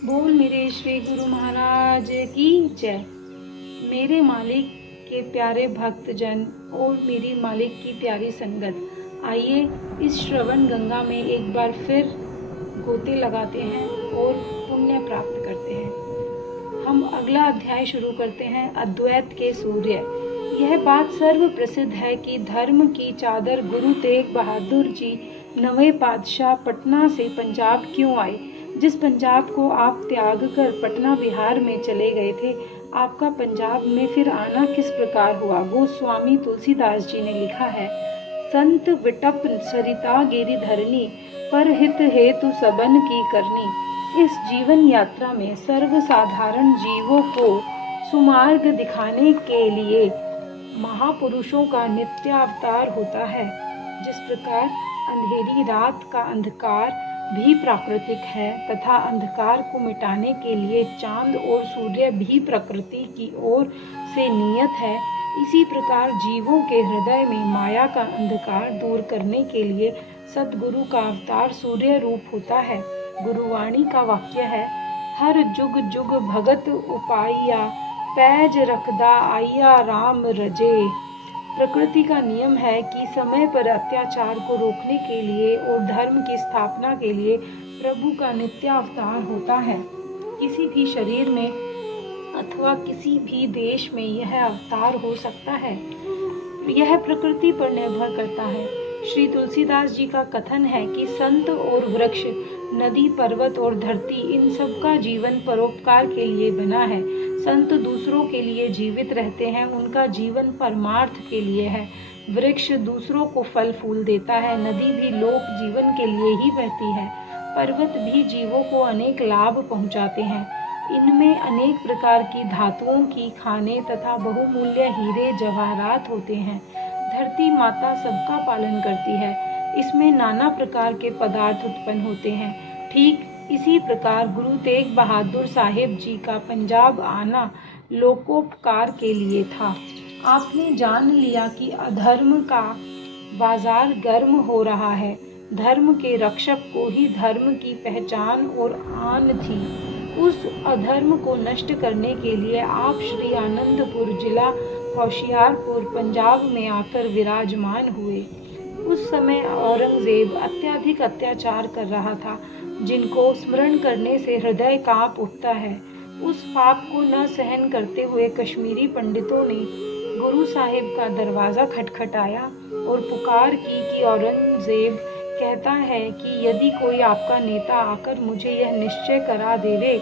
बोल मेरे श्री गुरु महाराज की जय। मेरे मालिक के प्यारे भक्तजन और मेरी मालिक की प्यारी संगत, आइए इस श्रवण गंगा में एक बार फिर गोते लगाते हैं और पुण्य प्राप्त करते हैं। हम अगला अध्याय शुरू करते हैं, अद्वैत के सूर्य। यह बात सर्व प्रसिद्ध है कि धर्म की चादर गुरु तेग बहादुर जी नवे पातशाह पटना से पंजाब क्यों आए। जिस पंजाब को आप त्याग कर पटना बिहार में चले गए थे, आपका पंजाब में फिर आना किस प्रकार हुआ। गोस्वामी तुलसीदास जी ने लिखा है, संत विटप सरिता गिरि धरनी, पर हित हेतु सबन की करनी। इस जीवन यात्रा में सर्वसाधारण जीवों को सुमार्ग दिखाने के लिए महापुरुषों का नित्य अवतार होता है। जिस प्रकार अंधेरी रात का अंधकार भी प्राकृतिक है तथा अंधकार को मिटाने के लिए चांद और सूर्य भी प्रकृति की ओर से नियत है, इसी प्रकार जीवों के हृदय में माया का अंधकार दूर करने के लिए सद्गुरु का अवतार सूर्य रूप होता है। गुरुवाणी का वाक्य है, हर जुग जुग भगत उपाया, पैज रखदा आइया राम रजे। प्रकृति का नियम है कि समय पर अत्याचार को रोकने के लिए और धर्म की स्थापना के लिए प्रभु का नित्य अवतार होता है। किसी भी शरीर में अथवा किसी भी देश में यह अवतार हो सकता है, यह प्रकृति पर निर्भर करता है। श्री तुलसीदास जी का कथन है कि संत और वृक्ष, नदी, पर्वत और धरती, इन सब का जीवन परोपकार के लिए बना है। संत दूसरों के लिए जीवित रहते हैं, उनका जीवन परमार्थ के लिए है। वृक्ष दूसरों को फल फूल देता है, नदी भी लोक जीवन के लिए ही बहती है, पर्वत भी जीवों को अनेक लाभ पहुंचाते हैं। इनमें अनेक प्रकार की धातुओं की खानें तथा बहुमूल्य हीरे जवाहरात होते हैं। धरती माता सबका पालन करती है, इसमें नाना प्रकार के पदार्थ उत्पन्न होते हैं। ठीक इसी प्रकार गुरु तेग बहादुर साहिब जी का पंजाब आना लोकोपकार के लिए था। आपने जान लिया कि अधर्म का बाजार गर्म हो रहा है। धर्म के रक्षक को ही धर्म की पहचान और आन थी। उस अधर्म को नष्ट करने के लिए आप श्री आनंदपुर जिला होशियारपुर पंजाब में आकर विराजमान हुए। उस समय औरंगजेब अत्यधिक अत्याचार कर रहा था, जिनको स्मरण करने से हृदय कांप उठता है। उस पाप को न सहन करते हुए कश्मीरी पंडितों ने गुरु साहिब का दरवाजा खटखटाया और पुकार की कि औरंगजेब कहता है कि यदि कोई आपका नेता आकर मुझे यह निश्चय करा देवे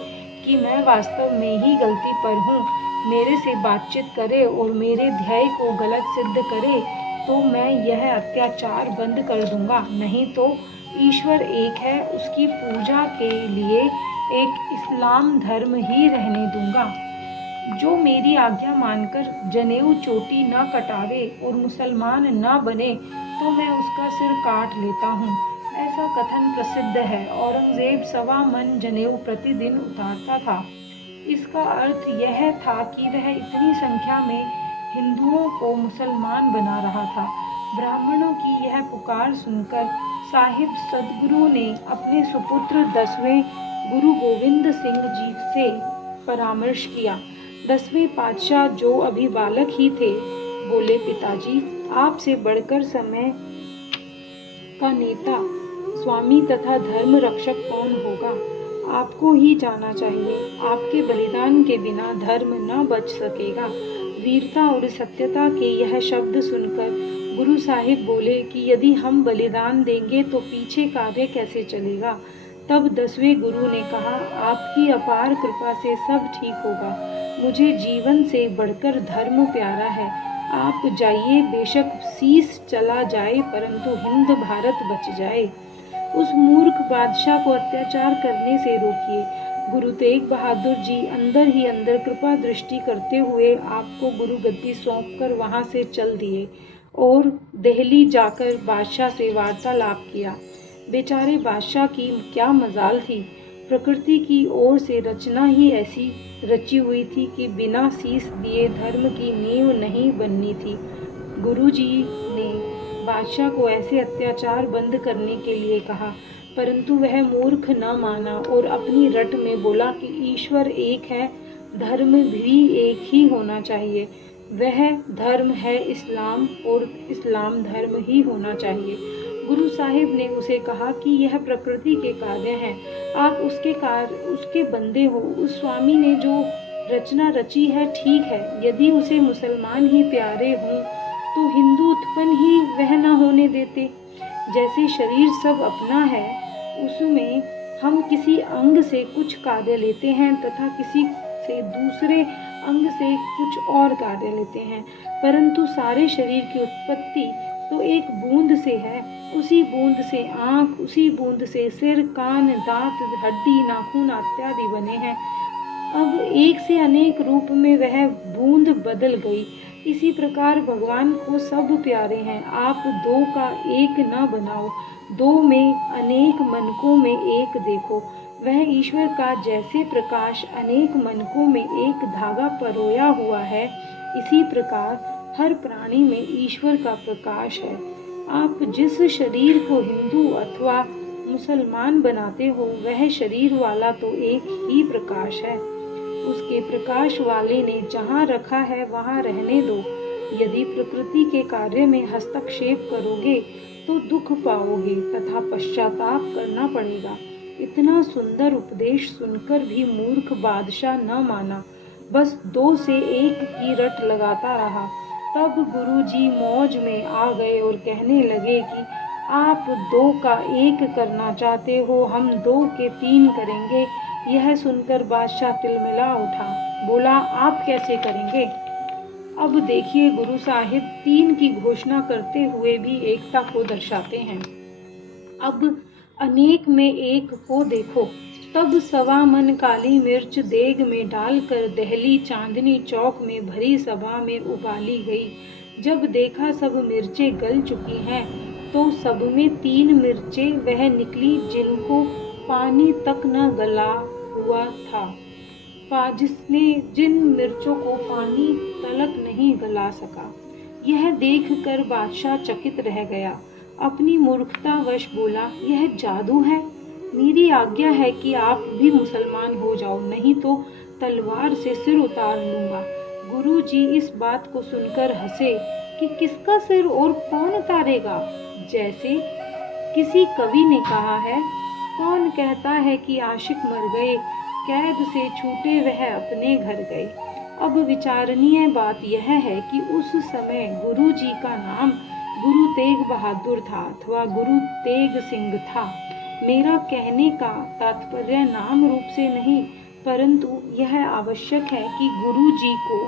कि मैं वास्तव में ही गलती पर हूँ, मेरे से बातचीत करे और मेरे ध्येय को गलत सिद्ध करे, तो मैं यह अत्याचार बंद कर दूंगा। नहीं तो ईश्वर एक है, उसकी पूजा के लिए एक इस्लाम धर्म ही रहने दूंगा। जो मेरी आज्ञा मानकर जनेऊ चोटी न कटावे और मुसलमान न बने, तो मैं उसका सिर काट लेता हूँ। ऐसा कथन प्रसिद्ध है। औरंगजेब 1.25 मन जनेऊ प्रतिदिन उतारता था। इसका अर्थ यह था कि वह इतनी संख्या में हिंदुओं को मुसलमान बना रहा था। ब्राह्मणों की यह पुकार सुनकर साहिब सदगुरु ने अपने सुपुत्र 10वें गुरु गोविंद सिंह जी से परामर्श किया। 10वें पातशाह, जो अभी बालक ही थे, बोले, पिताजी, आपसे बढ़कर समय का नेता, स्वामी तथा धर्म रक्षक कौन होगा? आपको ही जाना चाहिए। आपके बलिदान के बिना धर्म न बच सकेगा। वीरता और सत्यता के यह शब्द सुनकर गुरु साहिब बोले कि यदि हम बलिदान देंगे तो पीछे कार्य कैसे चलेगा। तब 10वें गुरु ने कहा, आपकी अपार कृपा से सब ठीक होगा। मुझे जीवन से बढ़कर धर्म प्यारा है। आप जाइए, बेशक शीश चला जाए परंतु हिंद भारत बच जाए। उस मूर्ख बादशाह को अत्याचार करने से रोकिए। गुरु तेग बहादुर जी अंदर ही अंदर कृपा दृष्टि करते हुए आपको गुरु गद्दी सौंपकर वहां से चल दिए और दिल्ली जाकर बादशाह से वार्तालाप किया। बेचारे बादशाह की क्या मजाल थी। प्रकृति की ओर से रचना ही ऐसी रची हुई थी कि बिना शीश दिए धर्म की नींव नहीं बननी थी। गुरु जी ने बादशाह को ऐसे अत्याचार बंद करने के लिए कहा। परंतु वह मूर्ख न माना और अपनी रट में बोला कि ईश्वर एक है, धर्म भी एक ही होना चाहिए। वह धर्म है इस्लाम और इस्लाम धर्म ही होना चाहिए। गुरु साहिब ने उसे कहा कि यह प्रकृति के कार्य हैं, आप उसके बंदे हो। उस स्वामी ने जो रचना रची है ठीक है, यदि उसे मुसलमान ही प्यारे हों तो हिंदू उत्पन्न ही वह न होने देते। जैसे शरीर सब अपना है, उसमें हम किसी अंग से कुछ कार्य लेते हैं तथा किसी से दूसरे अंग से कुछ और कार्य लेते हैं, परंतु सारे शरीर की उत्पत्ति तो एक बूंद से है। उसी बूंद से आँख, उसी बूंद से सिर, कान, दांत, हड्डी, नाखून इत्यादि बने हैं। अब एक से अनेक रूप में वह बूंद बदल गई। इसी प्रकार भगवान को सब प्यारे हैं। आप दो का एक न बनाओ, दो में अनेक मनकों में एक देखो। वह ईश्वर का जैसे प्रकाश अनेक मनकों में एक धागा परोया हुआ है, इसी प्रकार हर प्राणी में ईश्वर का प्रकाश है। आप जिस शरीर को हिंदू अथवा मुसलमान बनाते हो, वह शरीर वाला तो एक ही प्रकाश है। उसके प्रकाश वाले ने जहाँ रखा है वहाँ रहने दो। यदि प्रकृति के कार्य में हस्तक्षेप करोगे तो दुख पाओगे तथा पश्चाताप करना पड़ेगा। इतना सुंदर उपदेश सुनकर भी मूर्ख बादशाह न माना, बस दो से एक की रट लगाता रहा। तब गुरुजी मौज में आ गए और कहने लगे कि आप दो का एक करना चाहते हो, हम दो के तीन करेंगे। यह सुनकर बादशाह तिलमिला उठा, बोला आप कैसे करेंगे? अब देखिए गुरु साहिब तीन की घोषणा करते हुए भी एकता को दर्शाते हैं। अब अनेक में एक को देखो। तब सवा मन काली मिर्च देग में डालकर दहली चांदनी चौक में भरी सभा में उबाली गई। जब देखा सब मिर्चें गल चुकी हैं, तो सब में तीन मिर्चें वह निकली जिनको पानी तक न गला हुआ था, जिसने जिन मिर्चों को पानी तलक नहीं गला सका। यह देखकर बादशाह चकित रह गया। अपनी मूर्खतावश बोला, यह जादू है। मेरी आज्ञा है कि आप भी मुसलमान हो जाओ, नहीं तो तलवार से सिर उतार लूंगा। गुरुजी इस बात को सुनकर हंसे कि किसका सिर और कौन उतारेगा। जैसे किसी कवि ने कहा है, कौन कहता है कि आशिक मर गए, कैद से छूटे वह अपने घर गए। अब विचारणीय बात यह है कि उस समय गुरुजी का नाम गुरु तेग बहादुर था अथवा गुरु तेग सिंह था। मेरा कहने का तात्पर्य नाम रूप से नहीं, परंतु यह आवश्यक है कि गुरुजी को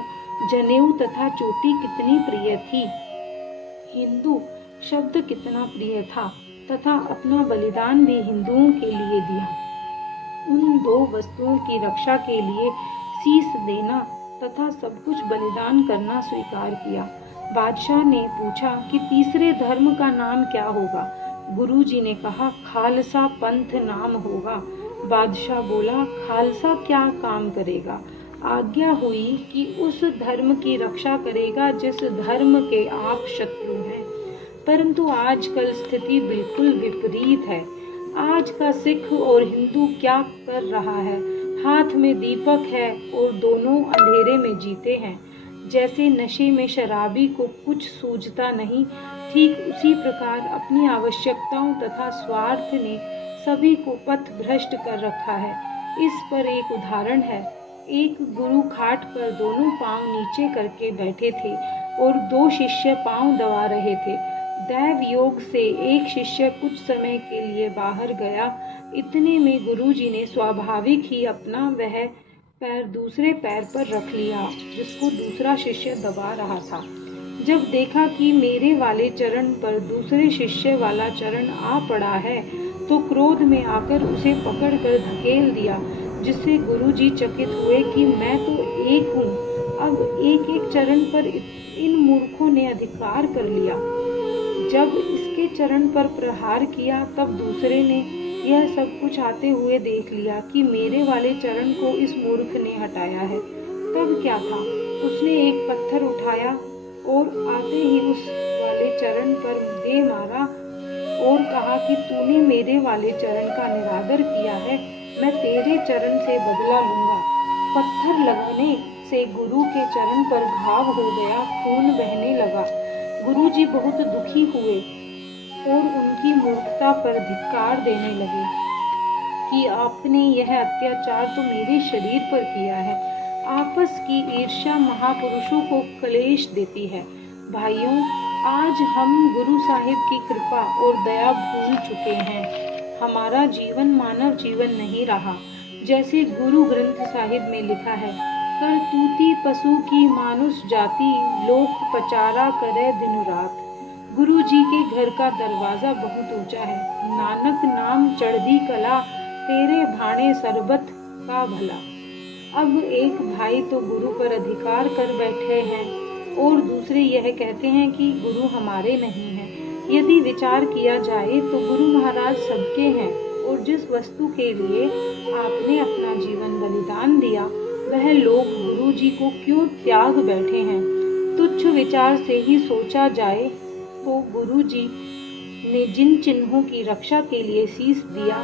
जनेऊ तथा चोटी कितनी प्रिय थी, हिंदू शब्द कितना प्रिय था तथा अपना बलिदान भी हिंदुओं के लिए दिया। उन दो वस्तुओं की रक्षा के लिए शीश देना तथा सब कुछ बलिदान करना स्वीकार किया। बादशाह ने पूछा कि तीसरे धर्म का नाम क्या होगा? गुरुजी ने कहा, खालसा पंथ नाम होगा। बादशाह बोला, खालसा क्या काम करेगा? आज्ञा हुई कि उस धर्म की रक्षा करेगा जिस धर्म के आप शत्रु हैं। परंतु आजकल स्थिति बिल्कुल विपरीत है। आज का सिख और हिंदू क्या कर रहा है? हाथ में दीपक है और दोनों अंधेरे में जीते हैं। जैसे नशे में शराबी को कुछ सूझता नहीं, ठीक उसी प्रकार अपनी आवश्यकताओं तथा स्वार्थ ने सभी को पथ भ्रष्ट कर रखा है। इस पर एक उदाहरण है। एक गुरु खाट पर दोनों पांव नीचे करके बैठे थे और दो शिष्य पांव दबा रहे थे। दैव योग से एक शिष्य कुछ समय के लिए बाहर गया। इतने में गुरुजी ने स्वाभाविक ही अपना वह पैर दूसरे पैर पर रख लिया जिसको दूसरा शिष्य दबा रहा था। जब देखा कि मेरे वाले चरण पर दूसरे शिष्य वाला चरण आ पड़ा है, तो क्रोध में आकर उसे पकड़कर धकेल दिया, जिससे गुरुजी चकित हुए कि मैं तो एक हूँ, अब एक एक चरण पर इन मूर्खों ने अधिकार कर लिया। जब इसके चरण पर प्रहार किया, तब दूसरे ने यह सब कुछ आते हुए देख लिया कि मेरे वाले चरण को इस मूर्ख ने हटाया है। तब क्या था, उसने एक पत्थर उठाया और आते ही उस वाले चरण पर दे मारा और कहा कि तूने मेरे वाले चरण का निरादर किया है, मैं तेरे चरण से बदला लूंगा। पत्थर लगने से गुरु के चरण पर घाव हो गया, खून बहने लगा। गुरुजी बहुत दुखी हुए और उनकी मूर्खता पर धिक्कार देने लगे कि आपने यह अत्याचार तो मेरे शरीर पर किया है। आपस की ईर्ष्या महापुरुषों को क्लेश देती है। भाइयों, आज हम गुरु साहिब की कृपा और दया भूल चुके हैं। हमारा जीवन मानव जीवन नहीं रहा। जैसे गुरु ग्रंथ साहिब में लिखा है, करतूती पशु की मानुष जाति, लोक पचारा करे दिन रात। गुरु जी के घर का दरवाजा बहुत ऊंचा है। नानक नाम चढ़दी कला, तेरे भाणे सरबत का भला। अब एक भाई तो गुरु पर अधिकार कर बैठे हैं और दूसरे यह कहते हैं कि गुरु हमारे नहीं हैं। यदि विचार किया जाए तो गुरु महाराज सबके हैं, और जिस वस्तु के लिए आपने अपना जीवन बलिदान दिया, वह लोग गुरु जी को क्यों त्याग बैठे हैं। तुच्छ विचार से ही सोचा जाए तो गुरु जी ने जिन चिन्हों की रक्षा के लिए शीश दिया,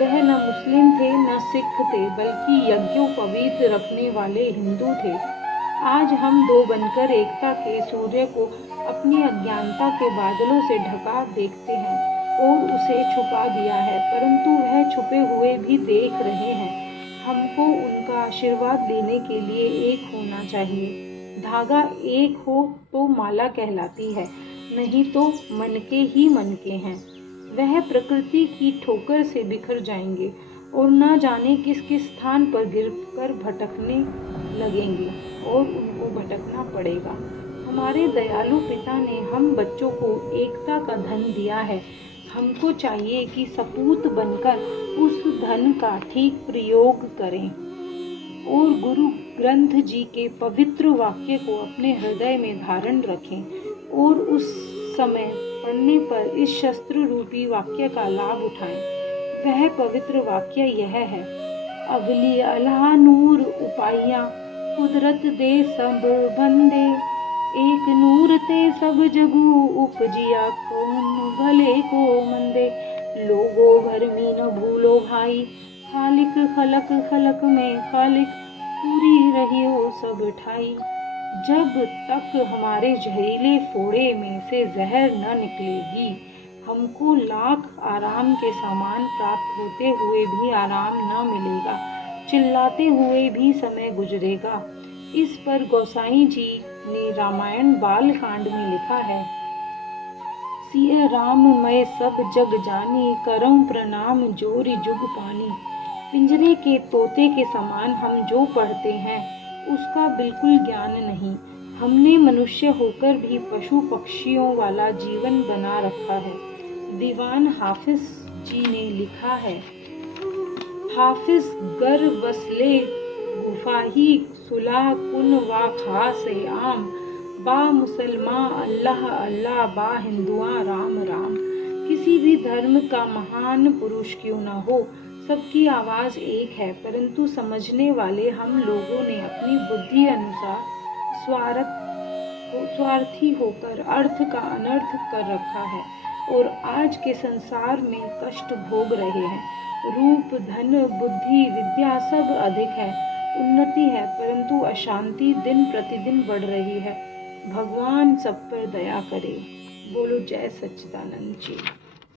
वह न मुस्लिम थे न सिख थे, बल्कि यज्ञोपवीत रखने वाले हिंदू थे। आज हम दो बनकर एकता के सूर्य को अपनी अज्ञानता के बादलों से ढका देखते हैं और उसे छुपा दिया है, परंतु वह छुपे हुए भी देख रहे हैं। हमको उनका आशीर्वाद लेने के लिए एक होना चाहिए। धागा एक हो तो माला कहलाती है, नहीं तो मनके ही मनके हैं। वह प्रकृति की ठोकर से बिखर जाएंगे और न जाने किस किस स्थान पर गिरकर भटकने लगेंगे और उनको भटकना पड़ेगा। हमारे दयालु पिता ने हम बच्चों को एकता का धन दिया है। हमको चाहिए कि सपूत बनकर उस धन का ठीक प्रयोग करें और गुरु ग्रंथ जी के पवित्र वाक्य को अपने हृदय में धारण रखें और उस समय पढ़ने पर इस शस्त्र रूपी वाक्य का लाभ उठाएं। वह पवित्र वाक्य यह है, अगली अल्लाह नूर उपाइया, कुदरत दे सब बंदे, एक नूर ते सब जगू उपजिया, कौन भले को मंदे। लोगो भरमी न भूलो भाई, खालिक खलक खलक में खालिक, पूरी रही हो सब ठाई। जब तक हमारे जहरीले फोड़े में से जहर न निकलेगी, हमको लाख आराम के सामान प्राप्त होते हुए भी आराम न मिलेगा, चिल्लाते हुए भी समय गुजरेगा। इस पर गोसाई जी ने रामायण बाल कांड में लिखा है, सिय राम मैं सब जग जानी, करऊं प्रणाम जोरी जुग पानी। पिंजरे के तोते के समान हम जो पढ़ते हैं उसका बिल्कुल ज्ञान नहीं। हमने मनुष्य होकर भी पशु पक्षियों वाला जीवन बना रखा है। दीवान हाफिज जी ने लिखा है, हाफिज गर वसले गुफाही, सुलह कुन वा खासे आम, बा मुसलमान अल्लाह अल्लाह, बा हिंदुआ राम राम। किसी भी धर्म का महान पुरुष क्यों न हो, सबकी आवाज एक है, परंतु समझने वाले हम लोगों ने अपनी बुद्धि अनुसार स्वार्थी होकर अर्थ का अनर्थ कर रखा है और आज के संसार में कष्ट भोग रहे हैं। रूप धन बुद्धि विद्या सब अधिक है, उन्नति है, परंतु अशांति दिन प्रतिदिन बढ़ रही है। भगवान सब पर दया करे। बोलो जय सच्चिदानंद जी।